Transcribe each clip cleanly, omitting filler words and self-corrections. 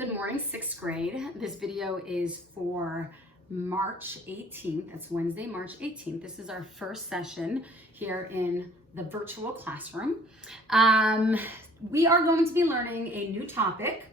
Good morning, sixth grade. This video is for March 18th. That's Wednesday, March 18th. This is our first session here in the virtual classroom. We are going to be learning a new topic.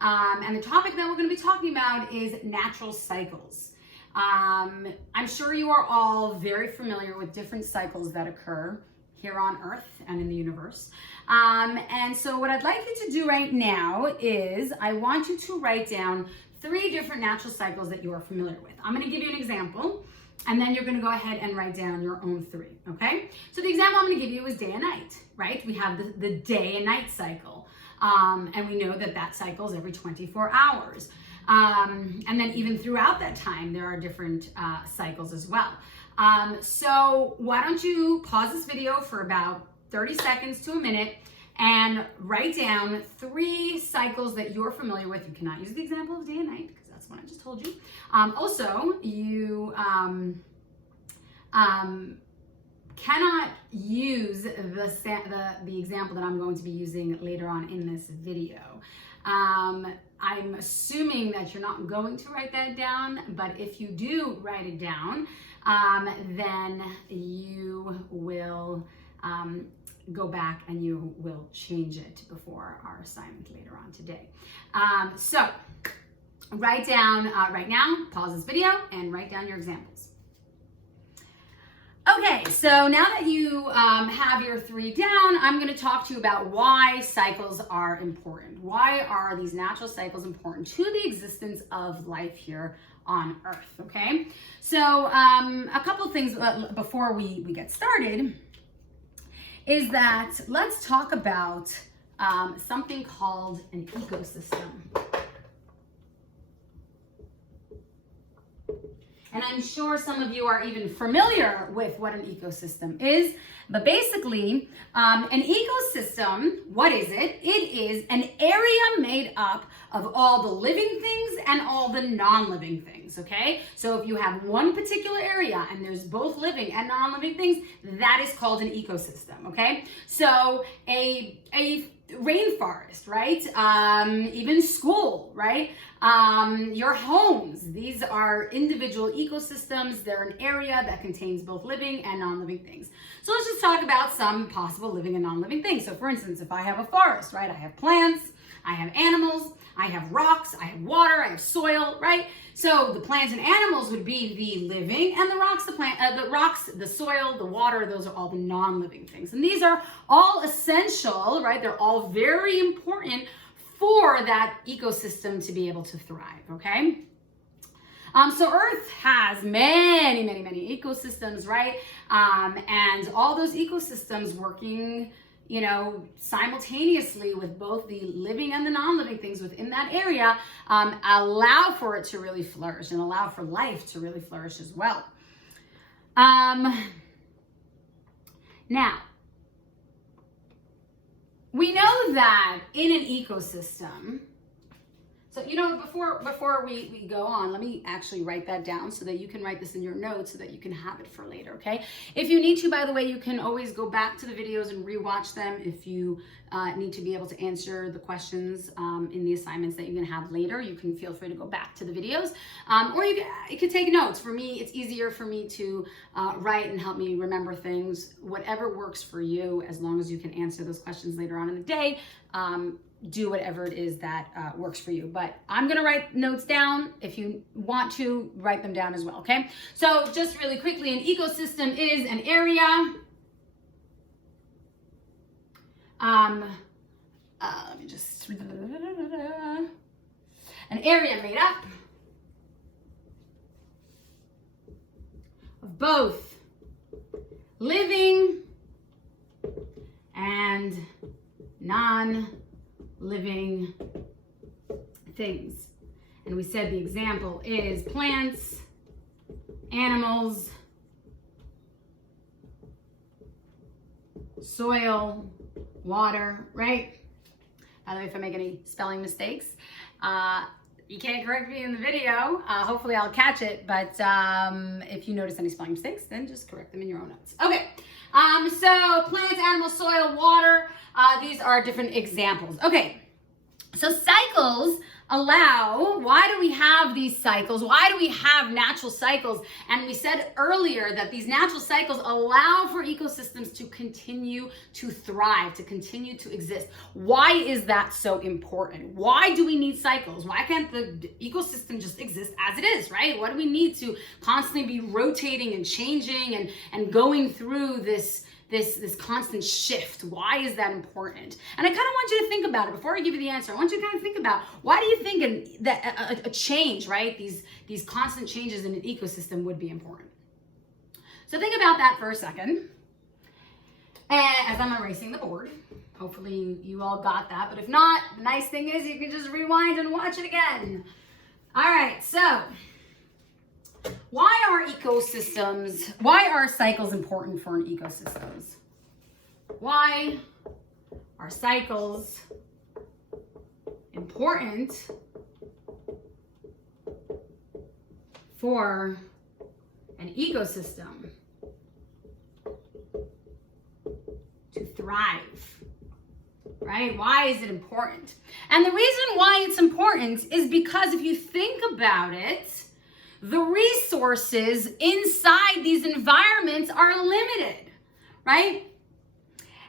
And the topic that we're going to be talking about is natural cycles. I'm sure you are all very familiar with different cycles that occur here on Earth and in the universe. And so what I'd like you to do right now is I want you to write down 3 different natural cycles that you are familiar with. I'm going to give you an example, and then you're going to go ahead and write down your own 3, okay? So the example I'm going to give you is day and night, right? We have the day and night cycle, and we know that that cycle is every 24 hours. And then even throughout that time, there are different cycles as well. So why don't you pause this video for about 30 seconds to a minute and write down 3 cycles that you're familiar with. You cannot use the example of day and night because that's what I just told you. Also, you cannot use the example that I'm going to be using later on in this video. I'm assuming that you're not going to write that down, but if you do write it down, then you will go back and you will change it before our assignment later on today. So write down right now, pause this video and write down your examples. Okay, so now that you have your 3 down, I'm going to talk to you about why cycles are important. Why are these natural cycles important to the existence of life here on Earth, okay? So a couple things before we get started is that let's talk about something called an ecosystem. And I'm sure some of you are even familiar with what an ecosystem is. But basically, an ecosystem, what is it? It is an area made up of all the living things and all the non-living things, okay? So if you have one particular area and there's both living and non-living things, that is called an ecosystem, okay? So a rainforest, right? Even school, right? Your homes, these are individual ecosystems. They're an area that contains both living and non-living things. So let's just talk about some possible living and non-living things. So for instance, if I have a forest, right? I have plants, I have animals, I have rocks, I have water, I have soil, right? So the plants and animals would be the living, and the rocks, the soil, the water, those are all the non-living things. And these are all essential, right? They're all very important for that ecosystem to be able to thrive, okay? So Earth has many ecosystems, right? And all those ecosystems working, you know, simultaneously with both the living and the non-living things within that area allow for it to really flourish and allow for life to really flourish as well. Now, we know that in an ecosystem, so, you know, before we go on, let me actually write that down so that you can write this in your notes so that you can have it for later, okay? If you need to, by the way, you can always go back to the videos and rewatch them if you need to be able to answer the questions in the assignments that you're gonna have later. You can feel free to go back to the videos, or you can take notes. For me, it's easier for me to write and help me remember things. Whatever works for you, as long as you can answer those questions later on in the day, do whatever it is that works for you. But I'm gonna write notes down. If you want to, write them down as well, okay? So just really quickly, an ecosystem is an area. Let me just, an area made up of both living and non-living things. And we said the example is plants, animals, soil, water, right? By the way, if I make any spelling mistakes, you can't correct me in the video. Hopefully I'll catch it, but if you notice any spelling mistakes, then just correct them in your own notes. Okay, so plants, animals, soil, water, these are different examples. Okay, so cycles why do we have these cycles? Why do we have natural cycles? And we said earlier that these natural cycles allow for ecosystems to continue to thrive, to continue to exist. Why is that so important? Why do we need cycles? Why can't the ecosystem just exist as it is, right? Why do we need to constantly be rotating and changing and going through this constant shift? Why is that important? And I kind of want you to think about it before I give you the answer. I want you to kind of think about, why do you think that a change, right? These constant changes in an ecosystem would be important. So think about that for a second. And as I'm erasing the board, hopefully you all got that. But if not, the nice thing is you can just rewind and watch it again. All right, so why are cycles important for an ecosystems? Why are cycles important for an ecosystem to thrive? Right? Why is it important? And the reason why it's important is because if you think about it, the resources inside these environments are limited, right?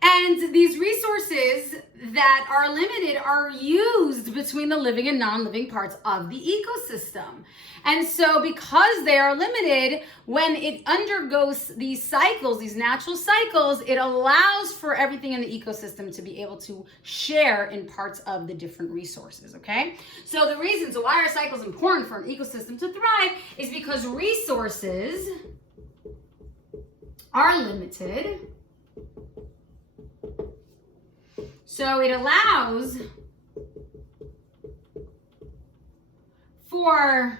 And these resources that are limited are used between the living and non-living parts of the ecosystem. And so because they are limited, when it undergoes these cycles, these natural cycles, it allows for everything in the ecosystem to be able to share in parts of the different resources, okay? So the reasons why are cycles important for an ecosystem to thrive is because resources are limited. So it allows for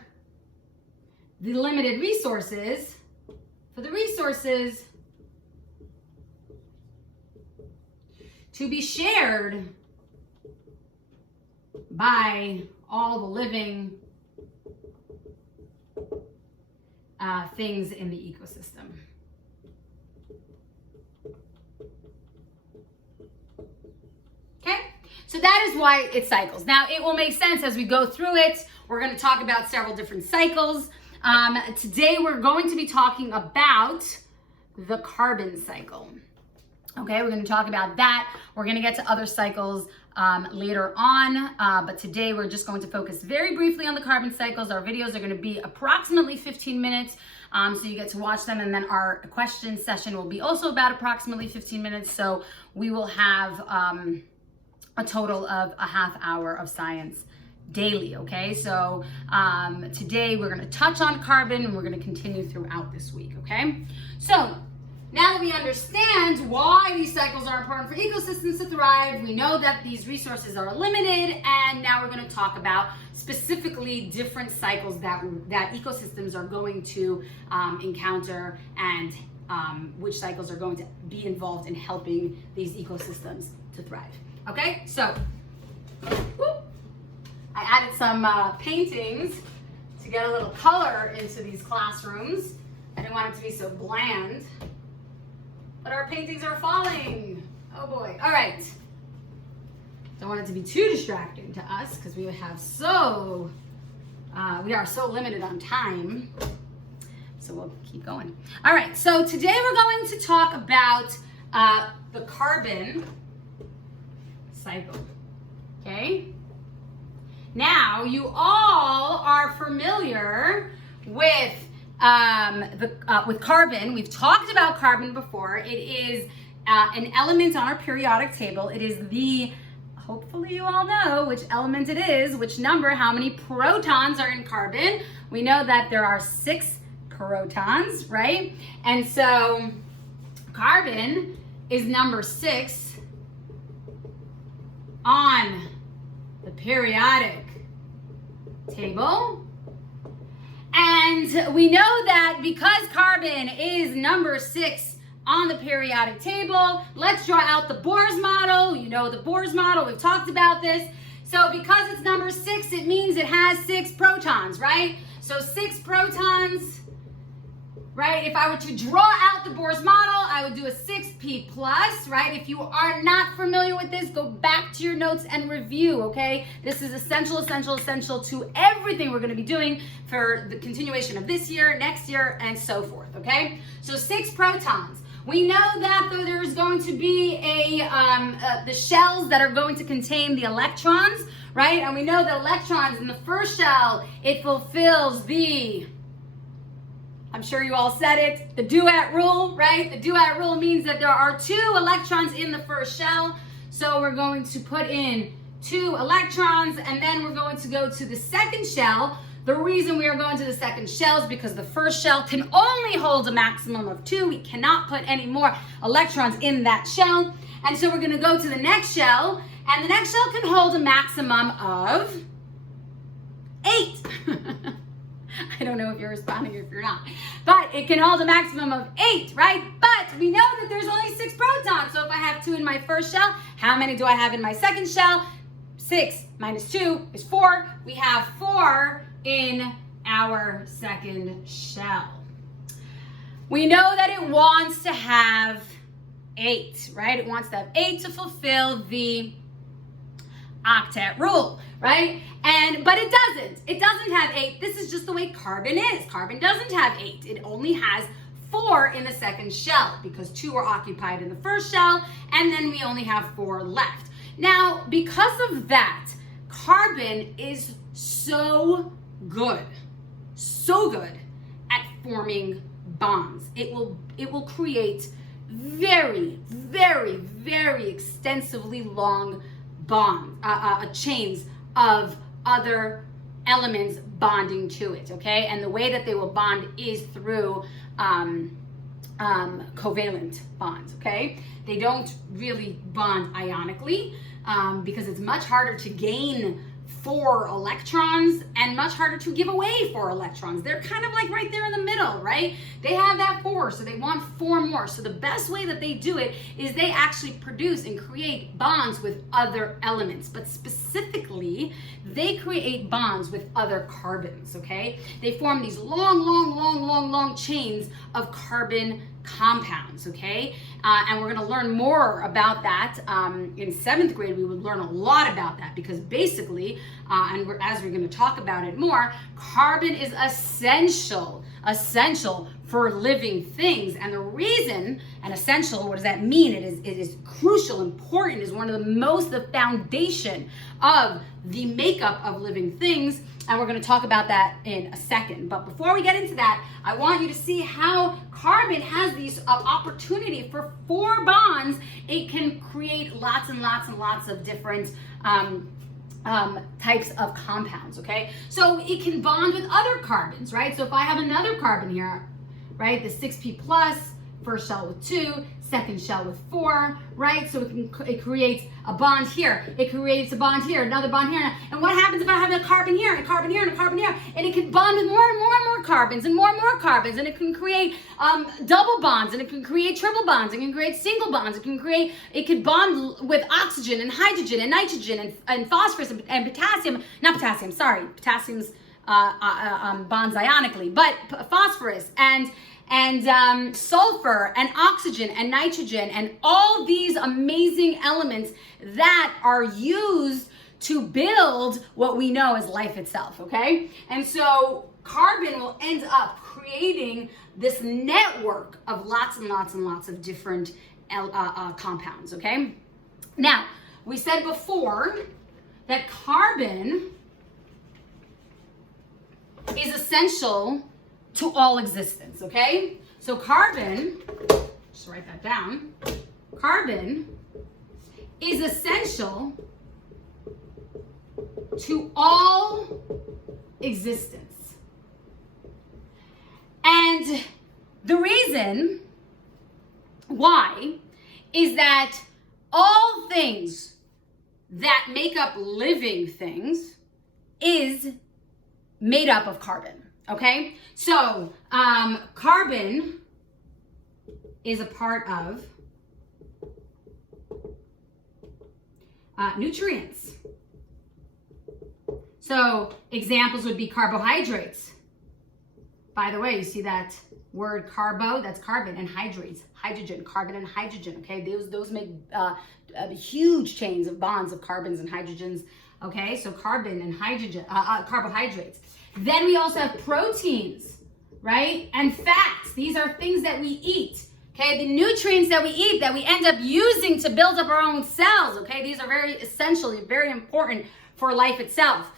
the limited resources, to be shared by all the living things in the ecosystem. So that is why it cycles. Now, it will make sense as we go through it. We're going to talk about several different cycles. Today, we're going to be talking about the carbon cycle. Okay, we're going to talk about that. We're going to get to other cycles later on, but today we're just going to focus very briefly on the carbon cycles. Our videos are going to be approximately 15 minutes. So you get to watch them, and then our question session will be also about approximately 15 minutes. So we will have a total of a half hour of science daily, okay? So today we're gonna touch on carbon, and we're gonna continue throughout this week, okay? So now that we understand why these cycles are important for ecosystems to thrive, we know that these resources are limited, and now we're gonna talk about specifically different cycles that ecosystems are going to encounter, and which cycles are going to be involved in helping these ecosystems to thrive. Okay, so I added some paintings to get a little color into these classrooms. I didn't want it to be so bland, but our paintings are falling. Oh boy. All right. Don't want it to be too distracting to us because we are so limited on time. So we'll keep going. All right, so today we're going to talk about the carbon cycle, okay? Now, you all are familiar with carbon. We've talked about carbon before. It is an element on our periodic table. It is hopefully you all know which element it is, which number, how many protons are in carbon. We know that there are 6 protons, right? And so carbon is number 6 on the periodic table. And we know that because carbon is number 6 on the periodic table, let's draw out the Bohr's model. You know the Bohr's model, we've talked about this. So because it's number 6, it means it has 6 protons, right? So 6 protons right? If I were to draw out the Bohr's model, I would do a 6p plus, right? If you are not familiar with this, go back to your notes and review, okay? This is essential, essential, essential to everything we're gonna be doing for the continuation of this year, next year, and so forth, okay? So 6 protons. We know that there's going to be the shells that are going to contain the electrons, right? And we know that electrons in the first shell, it fulfills the, I'm sure you all said it, the duet rule, right? The duet rule means that there are 2 electrons in the first shell. So we're going to put in 2 electrons, and then we're going to go to the second shell. The reason we are going to the second shell is because the first shell can only hold a maximum of 2. We cannot put any more electrons in that shell. And so we're going to go to the next shell, and the next shell can hold a maximum of 8. I don't know if you're responding or if you're not, but it can hold a maximum of 8, right? But we know that there's only 6 protons. So if I have 2 in my first shell, how many do I have in my second shell? 6 minus 2 is 4. We have 4 in our second shell. We know that it wants to have 8, right? It wants to have 8 to fulfill the octet rule, right? But it doesn't. It doesn't have 8. This is just the way carbon is. Carbon doesn't have 8. It only has 4 in the second shell because 2 are occupied in the first shell, and then we only have 4 left. Now, because of that, carbon is so good at forming bonds. It will create very, very, very extensively long bond, chains of other elements bonding to it, okay? And the way that they will bond is through covalent bonds, okay? They don't really bond ionically because it's much harder to gain 4 electrons and much harder to give away 4 electrons. They're kind of like right there in the middle, right? They have that 4, so they want 4 more. So the best way that they do it is they actually produce and create bonds with other elements, but specifically, they create bonds with other carbons, okay? They form these long chains of carbon compounds, okay? And we're going to learn more about that. In 7th grade, we would learn a lot about that because basically, as we're going to talk about it more, carbon is essential for living things. And the reason, and essential, what does that mean? It is crucial, important, is one of the foundation of the makeup of living things. And we're going to talk about that in a second. But before we get into that, I want you to see how carbon has these opportunity for 4 bonds. It can create lots and lots of different types of compounds, okay? So it can bond with other carbons, right? So if I have another carbon here, right, the 6p plus, first shell with 2, second shell with 4, right? So it creates a bond here. It creates a bond here, another bond here. And what happens if I have a carbon here, and a carbon here, and a carbon here? And it can bond with more and more carbons, and more carbons. And it can create double bonds, and it can create triple bonds. It can create single bonds. It could bond with oxygen and hydrogen and nitrogen and phosphorus and potassium. Not potassium, sorry. Potassium's bonds ionically, but phosphorus and sulfur and oxygen and nitrogen and all these amazing elements that are used to build what we know as life itself, okay? And so carbon will end up creating this network of lots and lots of different compounds, okay? Now, we said before that carbon is essential to all existence, okay? So carbon, just write that down, carbon is essential to all existence. And the reason why is that all things that make up living things is made up of carbon. Okay, so carbon is a part of nutrients. So examples would be carbohydrates, By the way, you see that word carbo? That's carbon and hydrates, hydrogen, carbon and hydrogen. Okay, those make huge chains of bonds of carbons and hydrogens. Okay, so carbon and hydrogen, carbohydrates. Then we also have proteins, right? And fats. These are things that we eat. Okay, the nutrients that we eat that we end up using to build up our own cells. Okay, these are very essentially very important for life itself.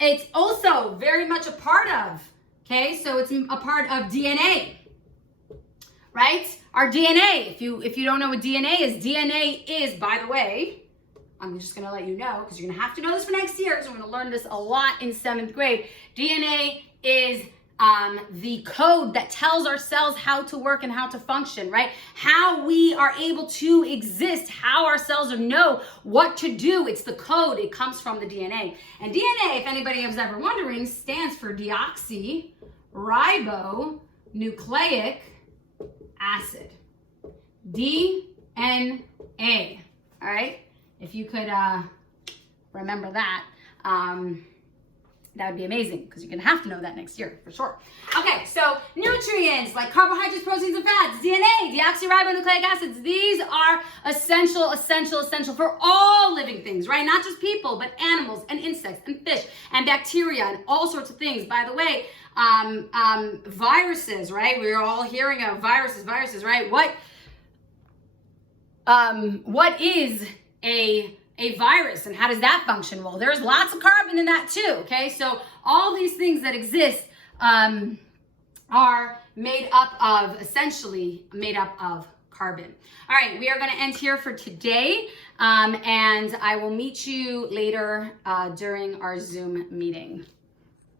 It's also very much a part of. Okay, so it's a part of DNA, right? Our DNA. If you don't know what DNA is, by the way, I'm just going to let you know because you're going to have to know this for next year because we're going to learn this a lot in 7th grade. DNA is the code that tells our cells how to work and how to function, right? How we are able to exist, how our cells know what to do. It's the code. It comes from the DNA. And DNA, if anybody was ever wondering, stands for deoxyribonucleic acid. DNA. All right? If you could remember that, that would be amazing because you're going to have to know that next year for sure. Okay, so nutrients like carbohydrates, proteins, and fats, DNA, deoxyribonucleic acids, these are essential for all living things, right? Not just people, but animals and insects and fish and bacteria and all sorts of things. By the way, viruses, right? We're all hearing of viruses, right? What is a virus and how does that function? Well, there's lots of carbon in that too, okay? So all these things that exist are essentially made up of carbon. All right, we are going to end here for today, and I will meet you later during our Zoom meeting.